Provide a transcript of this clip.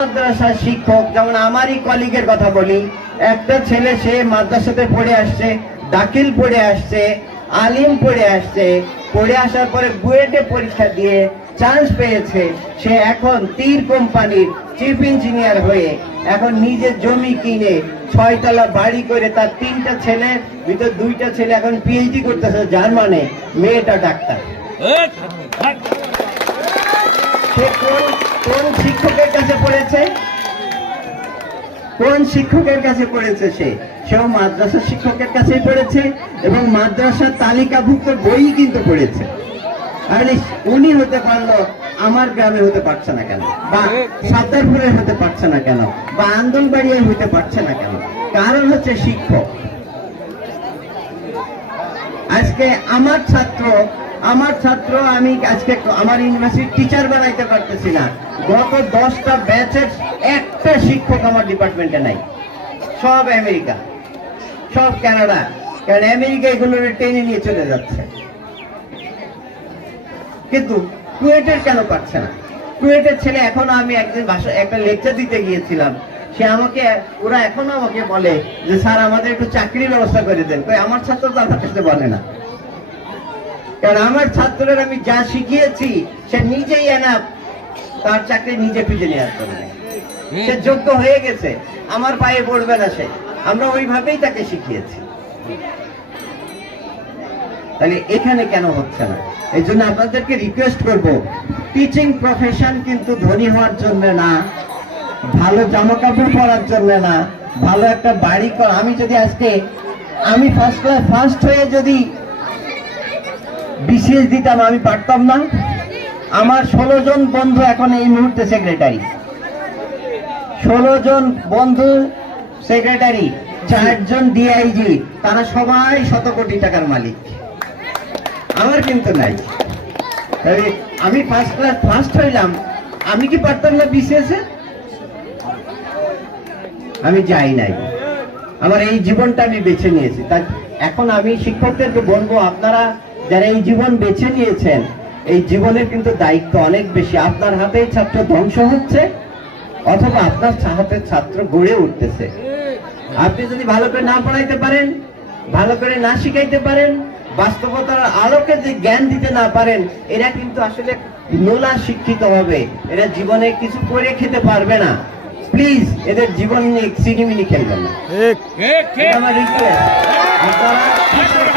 মাদ্রাসার শিক্ষক, যেমন আমারই কলিগের কথা বলি, একটা ছেলে সে মাদ্রাসাতে পড়ে আসছে, দাখিল পড়ে আসছে, আলিম পড়ে আসছে, পড়ে আসার পরে বুয়েটে পরীক্ষা দিয়ে চান্স পেয়েছে। সে এখন তীর কোম্পানির চিফ ইঞ্জিনিয়ার হয়ে এখন নিজের জমি কিনে 6 তলা বাড়ি করে তার 3টা ছেলে ভিতর 2টা ছেলে এখন পিএইচডি করতেছে জার্মানে, মেয়েটা ডাক্তার। সে কোন শিক্ষকের কাছে পড়েছে? কোন শিক্ষকের কাছে পড়েছে? সেও মাদ্রাসা শিক্ষকের কাছেই পড়েছে এবং মাদ্রাসার তালিকাভুক্ত বই কিন্তু পড়েছে। আর উনি হতে পারলো, আমার গ্রামে হতে পারছে না কেন, বা সাদ্দারপুরে হতে পারছে না কেন, বা আন্দোলবাড়িয়ায় হতে পারছে না কেন? কারণ হচ্ছে শিক্ষক। আজকে আমার ছাত্র আমি আজকে আমার ইউনিভার্সিটির টিচার বানাইতে পারতেছি না। গত 10টা ব্যাচের একটা শিক্ষক আমার ডিপার্টমেন্টে নাই। সব আমেরিকা, সব কানাডা, কারণ আমেরিকা এগুলো টেনে নিয়ে চলে যাচ্ছে। কিন্তু কুয়েটের কেন পারছে না? কুয়েটের ছেলে এখনো, আমি একদিন একটা লেকচার দিতে গিয়েছিলাম, ওরা এখনো আমাকে বলে যে স্যার আমাদের একটু চাকরির ব্যবস্থা করে দেন। আমার ছাত্র তো আমার কাছে বলে না, কারণ আমার ছাত্রের আমি যা শিখিয়েছি সে নিজেই এনাফ, তার চাকরি নিজে খুঁজে নেওয়ার জন্য। সে যোগ্য হয়ে গেছে, আমার পায়ে পড়বে না সে। আমরা ওইভাবেই তাকে শিখিয়েছি। তাহলে এখানে কেন হচ্ছে না? এই জন্য আপনাদেরকে রিকোয়েস্ট করব, টিচিং প্রফেশন কিন্তু ধনী হওয়ার জন্য না, ভালো জামা কাপড় পরার জন্য না, ভালো একটা বাড়ি করা। আমি ফার্স্ট হয়ে যদি বিসিএস দিতাম আমি পারতাম না? আমার 16 জন বন্ধু এখন এই মুহূর্তে সেক্রেটারি, 16 জন বন্ধু সেক্রেটারি, 4 জন ডিআইজি, তারা সবাই 100 কোটি টাকার মালিক। আমার কিন্তু নাই। আমি ফার্স্ট হইলাম, আমি কি পারতাম না বিসিএস এ? আমি যাই নাই। আমার এই জীবনটা আমি বেছে নিয়েছি। তাই এখন আমি শিক্ষকদেরকে বলবো, আপনারা যারা এই জীবন বেছে নিয়েছেন, এই জীবনের কিন্তু দায়িত্ব অনেক বেশি। আপনার হাতেই ছাত্র ধ্বংস হচ্ছে অথবা আপনার হাতের ছাত্র গড়ে উঠতেছে। আপনি যদি ভালো করে না পড়াইতে পারেন, ভালো করে না শিখাইতে পারেন, বাস্তবতার আলোকে যে জ্ঞান দিতে না পারেন, এরা কিন্তু আসলে নোলা শিক্ষিত হবে, এরা জীবনে কিছু করে খেতে পারবে না। প্লিজ এদের জীবন নিয়ে সিনেমিনি খেলবেন না। আমার রিকোয়েস্ট, আপনারা